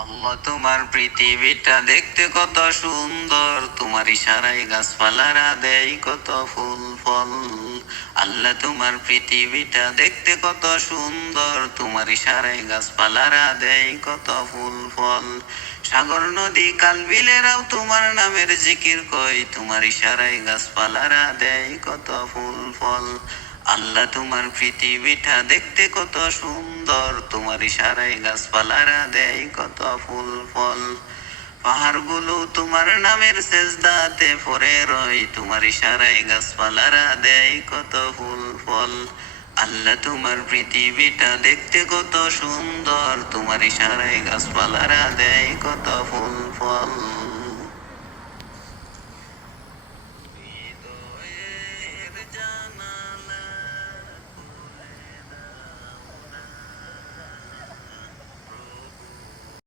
আল্লাহ, তোমার পৃথিবীটা দেখতে কত সুন্দর। তোমার ইশারায় গাছপালারা দেয় কত ফুল, ফল। আল্লাহ, তোমার পৃথিবীটা দেখতে কত সুন্দর। তোমার ইশারায় গাছপালারা দেয় কত ফুল, ফল। সাগর নদী কালবিলেরাও তোমার নামের জিকির কই। তোমার ইশারায় গাছপালারা দেয় কত ফুল, ফল। আল্লাহ তোমার পৃথিবীটা দেখতে কত সুন্দর। তোমার ইশারায় গাছপালারা দেয় কত ফুল, ফল। পাহাড়গুলো তোমার নামের সেজদাতে পরে রয়। তোমার ইশারায় গাছপালারা দেয় কত ফুল, ফল। আল্লাহ তোমার পৃথিবীটা দেখতে কত সুন্দর তোমার ইশারায় গাছপালারা দেয় কত ফুল ফল।